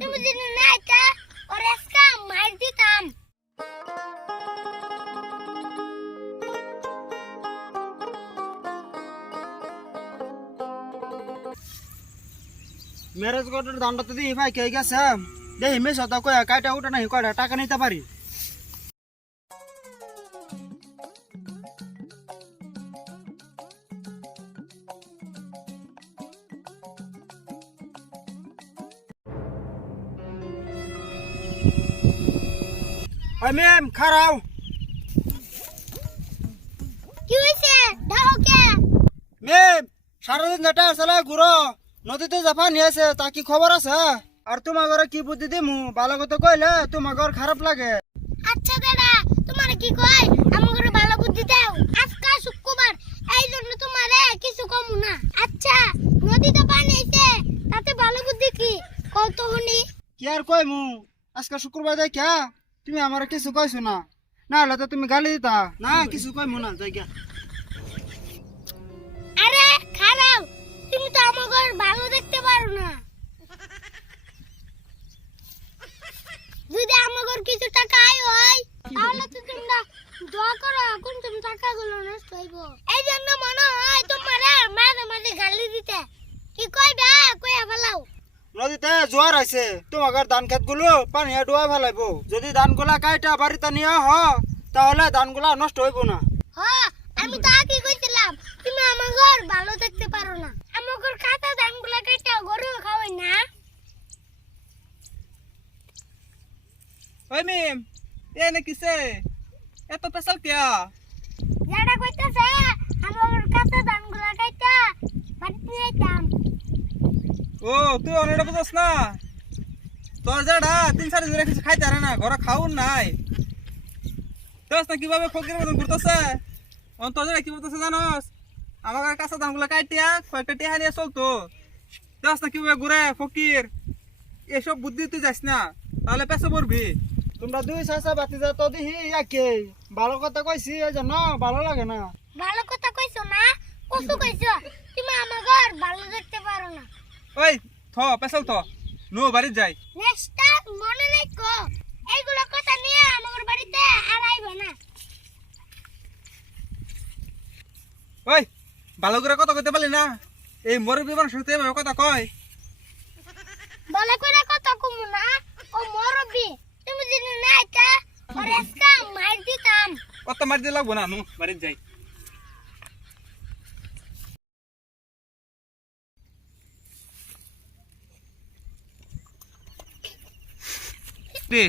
তুমি যদি না এটা ওর আজকে মার দিতাম। ম্যারেজ কোর্টের দামটা তো দিই ভাই কে গেছে দেখি মেয়ে সতা কয়া কাইটা উঠে নাই কয়টা টাকা নিতে পারি। ওই ম্যাম খারাও। কি হইছে দাও কে? ম্যাম সারাদিন যেটা আসলে ঘুরো নদীতে জাফা নিয়েছে তা কি খবর আছে? আর তোমার ঘরে কি বুদ্ধি দিমু ভালো কথা কইলে তোমার ঘর খারাপ লাগে। আচ্ছা দাদা তোমার কি কই আমাকে ভালো বুদ্ধি দাও। আজকে শুক্রবার এই জন্য তোমারে কিছু কমু না। আচ্ছা নদীতে পানি আইছে তাতে ভালো বুদ্ধি কি কত হনি? কি আর কইমু আজকে শুক্রবার দেখা তুমি আমার কিছু কইছো না, না হলে তো তুমি গালি দিতা না। কিছু কইমু না জায়গা। আরে খারাপ তুমি তো আমাকে ভালো দেখতে পারো না। যদি আমাকে কিছু টাকা আয় হয় তাহলে তো তোমরা দোয়া করো কোন তুমি টাকাগুলো নষ্ট হইব। এই জন্য মনে হয় তোমারে মাঝে মাঝে গালি দিতে। কি কইবা কইয়া ফেলাও। নদীতে জোয়ার আছে তোমার ঘর ধান খেত গুলো পানি ডুয়া ফেলাইবো। যদি ধানগুলা কাইটা বাড়িতে নিয়ে তাহলে ধানগুলা নষ্ট হইব না। হ্যাঁ আমি তো আগে কইছিলাম তুমি আমাকে ভালো দেখতে পারো না। আমাকে কাঁচা ধানগুলো কেটে গরু খাওয়াই না। ওই মিম এ না কিসে এত পেশাল কিয়া? যারা কইতাছে আমাকে কাঁচা ধানগুলো কেটে বাড়িতে নিয়ে আইতাম। ও তুই অনেকটা বুঝছ না তোর যারা 3-4 দিন কিছু খাইতে পারে না ঘরে খাউন নাই দোস না কিভাবে ফকির মতন ঘুরতেছে। তোর যারা কি বলতেছে জানোস আমার কাছে দামগুলো কাটিয়া কয়েকটা টিহা নিয়ে চলতো দোস না কিভাবে ঘুরে ফকির। এসব বুদ্ধি তুই যাস না তাহলে পেছে পড়বি। তোমরা দুই চাষা বাতি যা তো দেখি একে ভালো কথা কইছি এই জন্য ভালো লাগে না। ভালো কথা কইছো না কসু কইছো তুমি আমাকে ভালো দেখতে পারো না। ওই থ পেশাল থ নো বাড়ি যাই। নেক্সট মনে রাখো এইগুলো কথা নিয়ে আমার বাড়িতে আর আইবে না। ওই ভালো করে কথা কইতে পারলি না এই মুরব্বী মানুষ সাথে এভাবে কথা কয়। বলে কইরা কথা কমু না ও মুরব্বি তুমি যদি না এটা ওর আজকে মার দিতাম। কত মার দিয়ে লাগবো না নু বাড়ি যাই। রে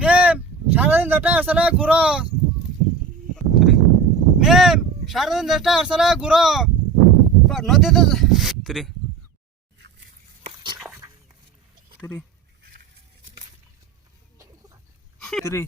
ম্যাম সারাদিন যেটা আসলে ঘুরো ম্যাম সারাদিন যেটা আসলে ঘুরো নদীতে তুই তুই তুই